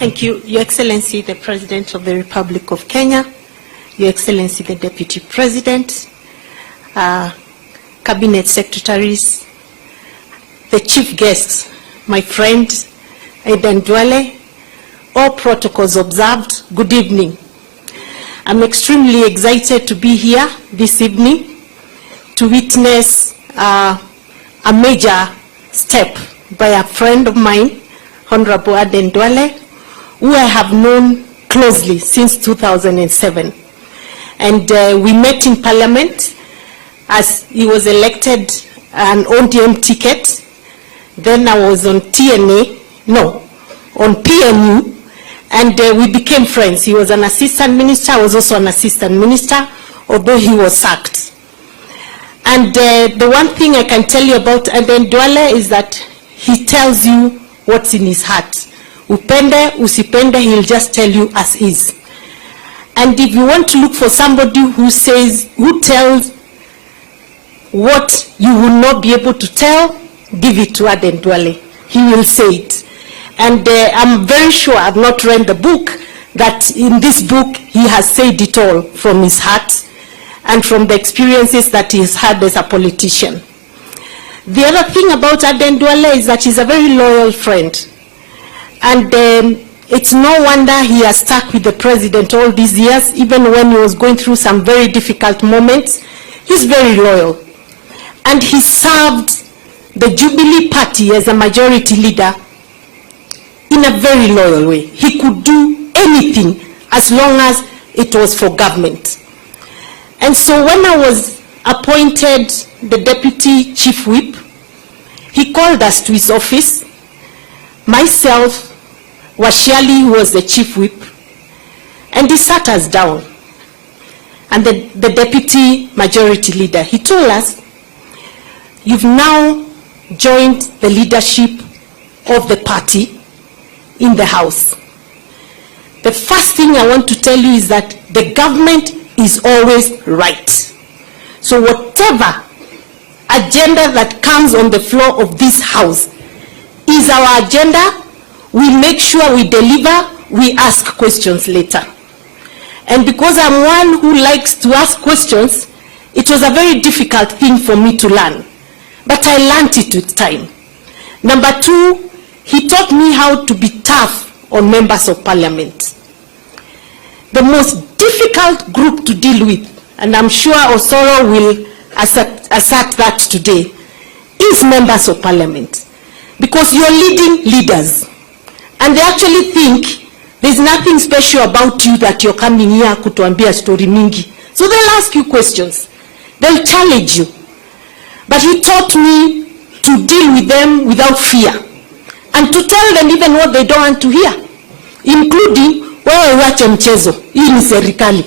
Thank you, Your Excellency, the President of the Republic of Kenya, Your Excellency, the Deputy President, Cabinet Secretaries, the Chief Guests, my friend, Aidan Duale, all protocols observed, good evening. I'm extremely excited to be here this evening to witness a major step by a friend of mine, Honorable Aidan Duale, who I have known closely since 2007. And we met in Parliament as he was elected an ODM ticket. Then I was on on PNU, and we became friends. He was an assistant minister, I was also an assistant minister, although he was sacked. And the one thing I can tell you about Aidan Duale is that he tells you what's in his heart. Upende, usipende, he'll just tell you as is. And if you want to look for somebody who tells what you will not be able to tell, give it to Aidan Duale. He will say it. And I'm very sure, I've not read the book, that in this book he has said it all from his heart and from the experiences that he has had as a politician. The other thing about Aidan Duale is that he's a very loyal friend. And it's no wonder he has stuck with the president all these years, even when he was going through some very difficult moments. He's very loyal. And he served the Jubilee Party as a majority leader in a very loyal way. He could do anything as long as it was for government. And so when I was appointed the Deputy Chief Whip, he called us to his office, myself, Washiali, who was the Chief Whip, and he sat us down. And the Deputy Majority Leader, he told us, you've now joined the leadership of the party in the House. The first thing I want to tell you is that the government is always right. So whatever agenda that comes on the floor of this House is our agenda. We make sure we deliver, we ask questions later. And because I'm one who likes to ask questions, it was a very difficult thing for me to learn. But I learned it with time. Number two, he taught me how to be tough on members of parliament. The most difficult group to deal with, and I'm sure Osoro will assert that today, is members of parliament. Because you're leading leaders. And they actually think there's nothing special about you that you're coming here kutuambia story mingi. So they'll ask you questions. They'll challenge you. But he taught me to deal with them without fear. And to tell them even what they don't want to hear. Including, wewe wache mchezo, hii ni serikali.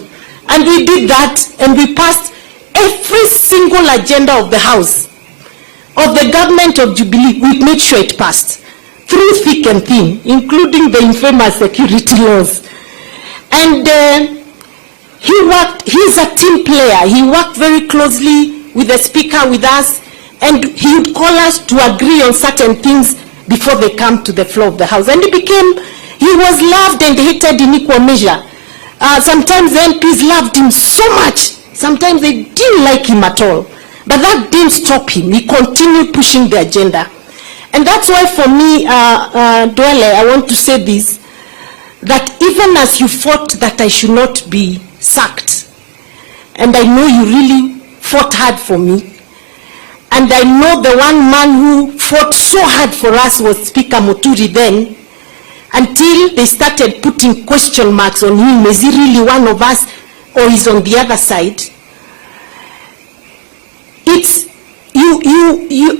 And we did that, and we passed every single agenda of the House, of the government of Jubilee. We made sure it passed. Through thick and thin, including the infamous security laws. And he's a team player. He worked very closely with the speaker, with us, and he would call us to agree on certain things before they come to the floor of the House. And he was loved and hated in equal measure. Sometimes the MPs loved him so much. Sometimes they didn't like him at all. But that didn't stop him. He continued pushing the agenda. And that's why for me, Duale, I want to say this, that even as you fought that I should not be sacked, and I know you really fought hard for me, and I know the one man who fought so hard for us was Speaker Muturi then, until they started putting question marks on him, is he really one of us, or is on the other side?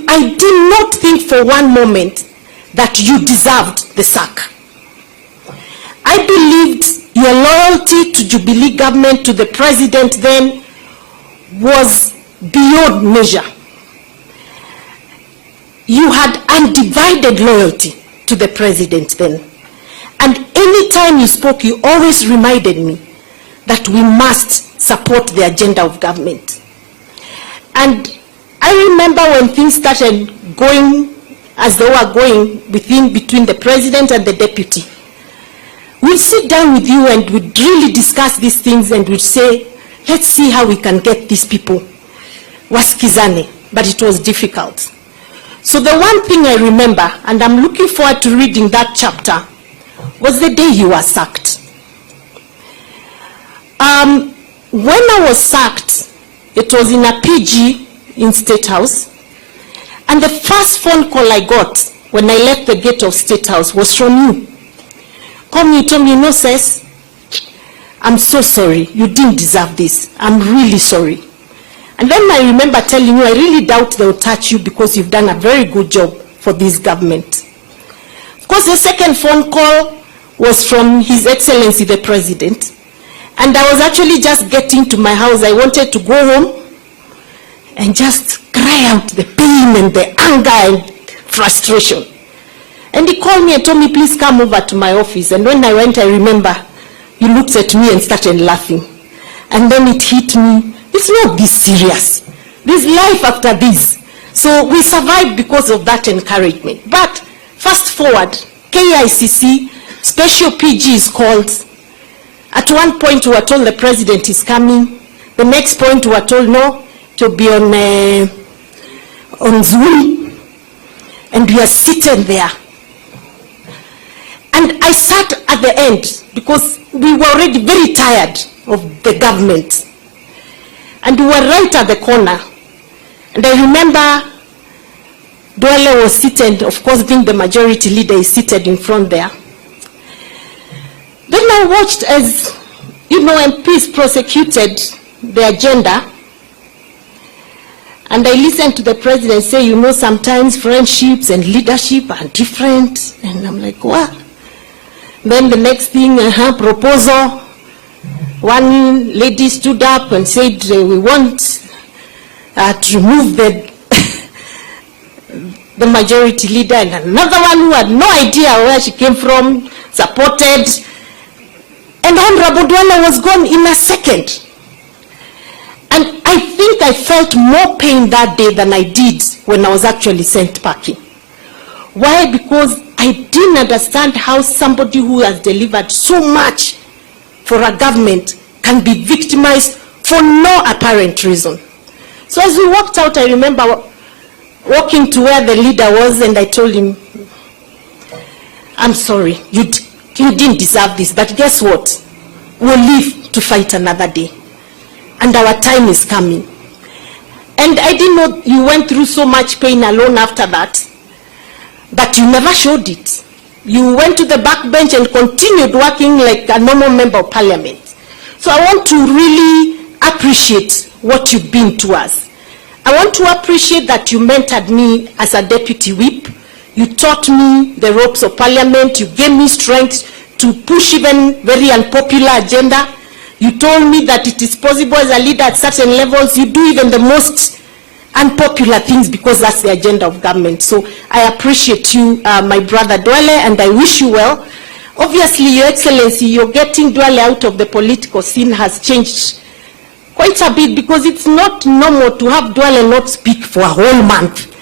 I did not think for one moment that you deserved the sack. I believed your loyalty to Jubilee government, to the president then, was beyond measure. You had undivided loyalty to the president then. And any time you spoke, you always reminded me that we must support the agenda of government. And I remember when things started going as they were going between the president and the deputy. we'll sit down with you and we'll really discuss these things and we'll say, let's see how we can get these people waskizane. But it was difficult. So the one thing I remember, and I'm looking forward to reading that chapter, was the day you were sacked. When I was sacked, it was in a PG in State House, and the first phone call I got when I left the gate of State House was from you. Called me, told me, no, Cess, I'm so sorry, you didn't deserve this, I'm really sorry. And then I remember telling you, I really doubt they'll touch you because you've done a very good job for this government. Of course, the second phone call was from His Excellency the President. And I was actually just getting to my house. I wanted to go home and just cry out the pain and the anger and frustration. And he called me and told me, please come over to my office. And when I went, I remember he looked at me and started laughing. And then it hit me, it's not this serious. There's life after this. So we survived because of that encouragement. But fast forward, KICC, special PG is called. At one point, we were told the president is coming. The next point, we were told, no, to be on Zoom. And we are sitting there. And I sat at the end because we were already very tired of the government. And we were right at the corner. And I remember Duale was seated, of course, being the majority leader, is seated in front there. Then I watched as, MPs prosecuted the agenda. And I listened to the president say, sometimes friendships and leadership are different. And I'm like, what? Then the next thing, proposal. One lady stood up and said, we want to remove the majority leader. And another one who had no idea where she came from, supported. And Honorable Duale was gone in a second. And I think I felt more pain that day than I did when I was actually sent packing. Why? Because I didn't understand how somebody who has delivered so much for a government can be victimized for no apparent reason. So as we walked out, I remember walking to where the leader was, and I told him, I'm sorry, you didn't deserve this, but guess what? We'll live to fight another day. And our time is coming. And I didn't know you went through so much pain alone after that, but you never showed it. You went to the back bench and continued working like a normal member of parliament. So I want to really appreciate what you've been to us. I want to appreciate that you mentored me as a deputy whip. You taught me the ropes of parliament. You gave me strength to push even very unpopular agenda. You told me that it is possible as a leader at certain levels, you do even the most unpopular things because that's the agenda of government. So I appreciate you, my brother Duale, and I wish you well. Obviously, Your Excellency, you're getting Duale out of the political scene has changed quite a bit because it's not normal to have Duale not speak for a whole month.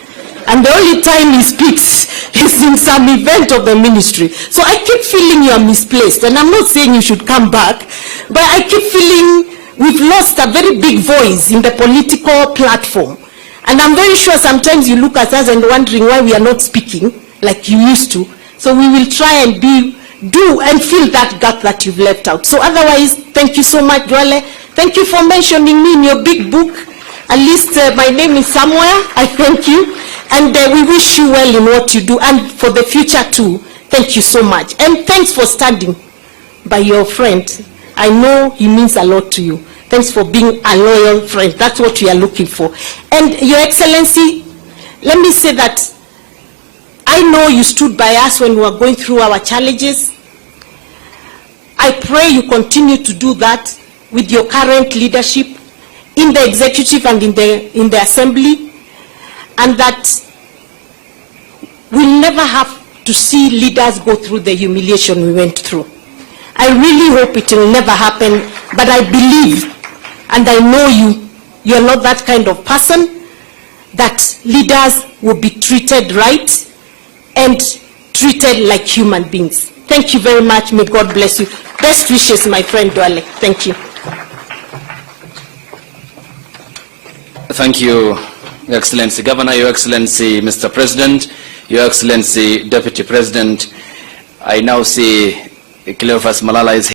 And the only time he speaks is in some event of the ministry. So I keep feeling you are misplaced. And I'm not saying you should come back, but I keep feeling we've lost a very big voice in the political platform. And I'm very sure sometimes you look at us and wondering why we are not speaking like you used to. So we will try and do and fill that gap that you've left out. So otherwise, thank you so much, Duale. Thank you for mentioning me in your big book. At least my name is somewhere. I thank you. And we wish you well in what you do. And for the future too, thank you so much. And thanks for standing by your friend. I know he means a lot to you. Thanks for being a loyal friend. That's what we are looking for. And Your Excellency, let me say that I know you stood by us when we were going through our challenges. I pray you continue to do that with your current leadership in the executive and in the assembly, and that we'll never have to see leaders go through the humiliation we went through. I really hope it will never happen, but I believe and I know you're not that kind of person, that leaders will be treated right and treated like human beings. Thank you very much. May God bless you. Best wishes, my friend Duale. Thank you. Thank you, Your Excellency Governor, Your Excellency Mr. President, Your Excellency Deputy President. I now see Cleophas Malala is